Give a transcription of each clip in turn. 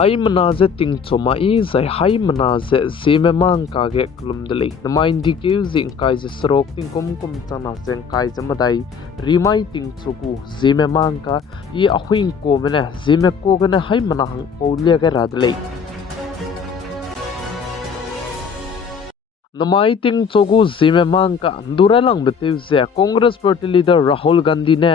hai mana ze ting choma I zai hai mana ze zeme mang ka ge klum de lei na mind di ke zing kai ze srok ting kom chana zeng kai ze madai rimai ting choku zeme mang ka I ahuing ko mena zeme ko ge na hai mana hang ko le ge ra de lei Namai ting chogu zime mang ka duralang betiu ze Congress party leader Rahul Gandhi ne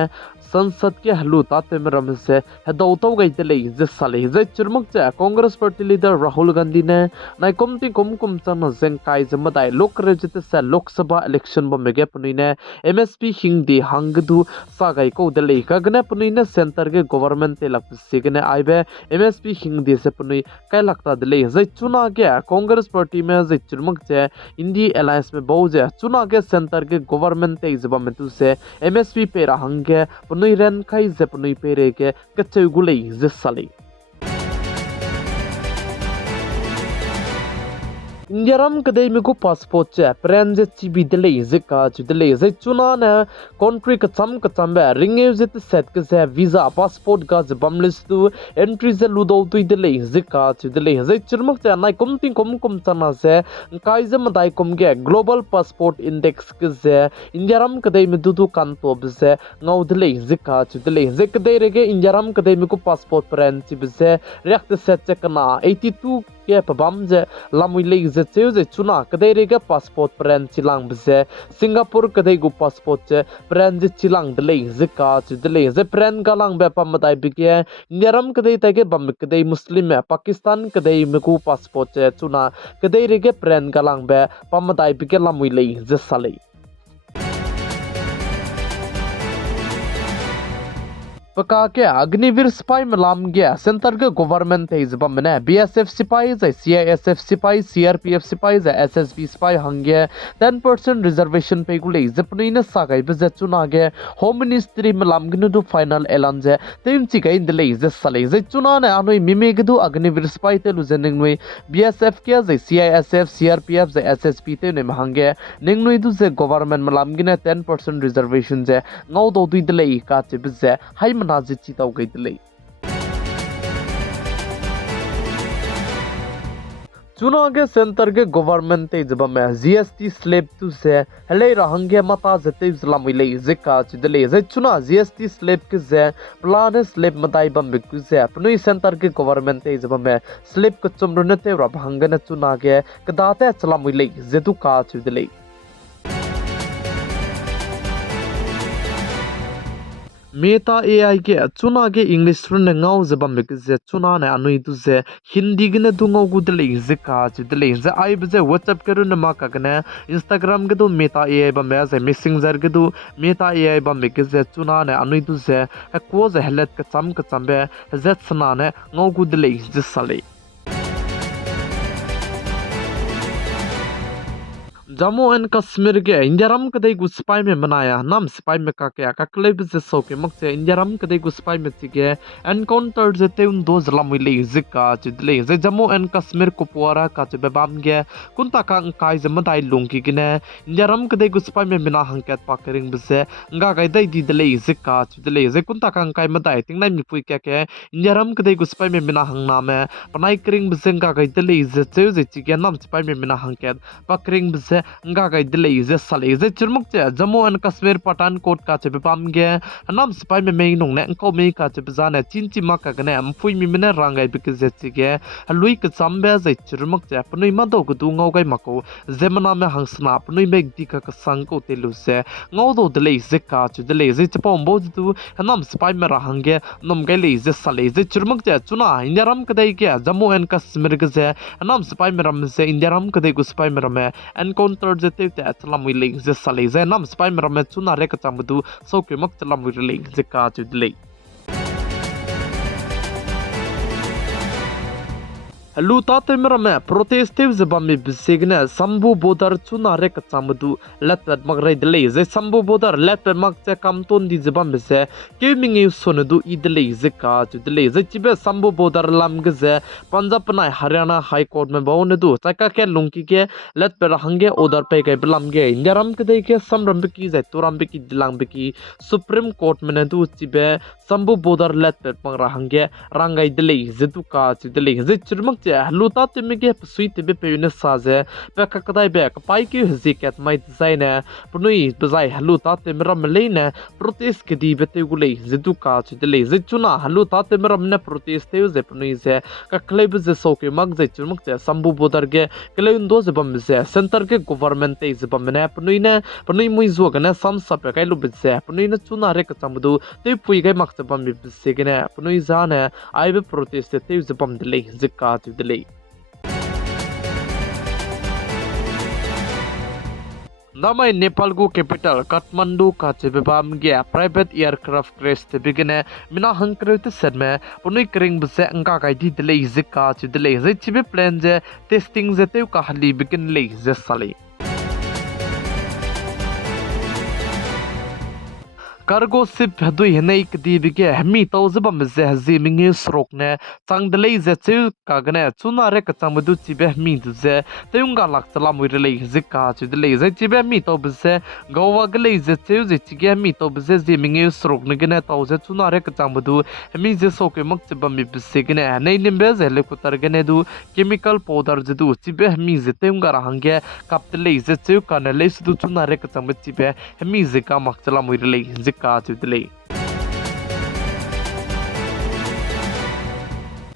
संसद के hello ताते में रम से हेदौतो गई तले जे साले जे चुरमक जे Congress party leader Rahul Gandhi ने नाइ कुमती कुम चन जेंग काय जमदाय लोक रजित से लोकसभा इलेक्शन ब मेगे पुनी ने एमएसपी हिंदी हंगदु सागाई को दले कगने पुनी ने सेंटर के गवर्नमेंट ते लग सिगने आइबे एमएसपी हिंदी से पुनी काय लगता दले जे चुना के कांग्रेस पार्टी में जे चुरमक जे इंडी अलायंस में बहु जे चुना के सेंटर के गवर्नमेंट ते जब मेतु से एमएसपी पे रहंगे पुनी ren kai ze punui pere ke kacheu gulei ze sali Indiaram kadai me ko passport che pren je chibi dele ze ka chu dele ze chuna na country ka cham ba ringe ze te set ka ze visa passport ga ze bamlis tu entry ze ludo tu dele ze ka chu dele ze churmak che nai kom chana ze kai ze madai kom ge global passport index ka ze Indiaram kadai me du kan to ze ngau dele ze ka chu dele ze kadai re ge Indiaram kadai me ko passport pren chi ze react set che kana 82 ke pabam je lamui le ze cheu ze chuna kadai re ga passport pren chilang bze Singapore kadai gu passport che pren je chilang dele ze ka chu dele ze pren galang be pam dai bi ke Indiaram kadai ta ke bam kadai muslim me Pakistan kadai me ku passport che chuna kadai re ge pren galang be pam dai bi ke lamui le ze sale पका के अग्निवीर सिपाही मलाम गया centre के government है जब मैंने BSF सिपाही है सीआईएसएफ सिपाही सीआरपीएफ सिपाही है एसएसबी सिपाही हंगे 10% रिजर्वेशन पे गुले जपनी ने सागाई बजे चुना गए होम मिनिस्ट्री मलाम गनु दु फाइनल एलान जे तेम चिकै दले जे सले जे चुना ने अनोई मिमे गदु अग्निवीर सिपाही ते लुजेनिंग नुई बीएसएफ के जे सीआईएसएफ सीआरपीएफ जे एसएसबी ते ने हंगे निंग नुई दु जे गवर्नमेंट मलाम गिने 10% reservation J ngau do du dele ka che bze hai ना जिची ताऊ गई दिले चुना के सेंटर के गवर्नमेंट ते जब में जीएसटी स्लैब तु से हले रहंगे मता जते इस्लाम ले जिका चिदले जे चुना जीएसटी स्लैब के जे प्लान स्लैब मताई बम बिकु से अपने सेंटर के गवर्नमेंट ते जब में स्लैब को चमरनते र भंगन चुना के कदाते चलाम ले जे तु का चिदले मेता एआई के चुना के English friend ngau zaba me ke chuna na anui tu ze hindi gine du ngau gu dele ze ka chu dele ze ai be whatsapp ke ru na ma ka gane instagram ke du meta ai ba me ze messenger ke du meta ai ba me ke chuna na anui tu ze ko ze helet ka cham be ze chna na ngau gu dele ze sale Jammu and Kashmir के इंदिराम कदई गु spy में बनाया नाम spy में का क्या का क्लेब से सो के मक से इंदिराम कदई गु स्पाई में चिके एनकाउंटर जते उन दो जला मिले जिका चिदले जे जम्मू एंड कश्मीर कुपवारा का चे बेबाम गे कुंता का काय जमदाई लुंगी गिने इंदिराम कदई गु स्पाई में बिना हंकेत पाकरिंग बसे गा गाय दई दिदले जिका चिदले जे कुंता का काय मदाई तिंगनाय मिपुई क्या के इंदिराम कदई गु स्पाई में बिना हंगना में पनाई करिंग बसे गा गाय दले जे चे जे चिके नाम स्पाई में बिना हंकेत पाकरिंग बसे nga gai dile ze sale ze churmuk che Jammu and Kashmir Pathankot ka che bepam ge nam spai me mei nong ne ko mei ka che bzane chinchi ma ka gane am phui mi mene rangai bik ze chi ge lui ka chambe ze churmuk che apnui ma do gu du ngau gai ma ko zemana me hangsna apnui me di ka sang ko te lu se ngau do dile ze ka che dile ze chapom bo du nam spai me ra hange nom gai le ze sale ze churmuk che chuna indiaram kadai ke Jammu and Kashmir ge ze nam spai me ram se indiaram kadai gu spai me ram and third jete te atlam wi link je sale je nam spy me ram chuna re ka chamdu so ke mak chalam wi link je ka chu dile luta temrame protestive zabami bisigne sambu bodar chuna rek chamdu latpet magrai dele ze sambu bodar latpet magche kamton di zabam bise kemingi sonudu idele ze ka dele ze chibe sambu bodar lam gze punjab nai haryana high court me bawnedu chaka ke lungki ke latpet hange order pe ke blam ge indiaram ke dei ke samram ki ze turam ki dilang ki supreme court me du chibe sambu bodar latpet pangra hange rangai dele ze tu ka dele ze chirmak luta timige sui tibe peune saze pe kakadai be pai ki ziket mai zaina punui bazai luta timram leina protest ke di bete gulei zidu ka chidele zichuna luta timram ne protest te ze punui ze ka kleb ze soke mag ze churmak che sambu bodar ge kleun do ze bam ze center ke government te ze bam ne punui mui zo ga na sam sa pe kai lu be ze punui na chuna re ka chamdu te pui ga mak che bam be se ge ne punui za ne ai be protest te ze bam dele zikka dele Namai Nepal go capital Kathmandu ka chebam ge private aircraft crash te bigene mina hankre te sedme punui kring bse angka kai di dele zikka dele ze chibe plan je testing je te ka hali begin le je sali cargo ship hadui henai kdi bige hemi tawzabam ze hazimingi srokne changdlei ze chu kagane chuna re ka changdu chibe hemi du ze teunga lakchala muirlei zikka chidlei ze chibe hemi to bze gowa glei ze chu ze chige hemi to bze zimingi srokne gane tawze chuna re ka changdu hemi ze soke mak chibam mi bse gane nei nimbe ze le kutar gane du chemical powder ze du chibe hemi ze teunga rahange kaptlei ze chu kana le su chuna re ka changbu chibe hemi ze ka makchala muirlei ka chudle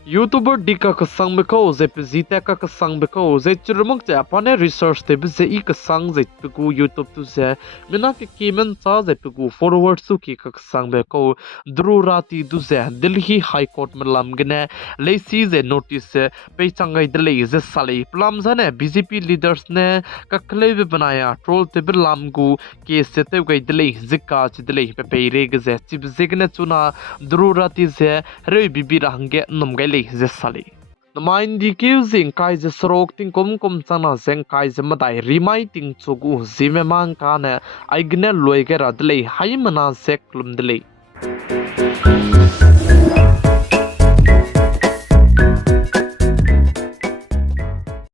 YouTuber dika ka sang beko ze pzita ka sang beko ze churmuk cha pane research te ze I ka sang ze pku YouTube tu ze mina ke kimen cha ze pku forward su ki ka sang beko drurati du ze Delhi High Court में lam gने ले सी ze notice pe changai dele ze sali plum zane BJP leaders ने kakle be banaya troll te bir lam gu ke se te gai dele zikka ch dele pe re ge ze chib zigne chuna drurati ze re bibi range num gai ze sali Namain di kiu zing kai ze srok ting kom chana zeng kai ze madai rimai ting chogu zime mang ka ne aigne loi ge radle hai mana sek klum dele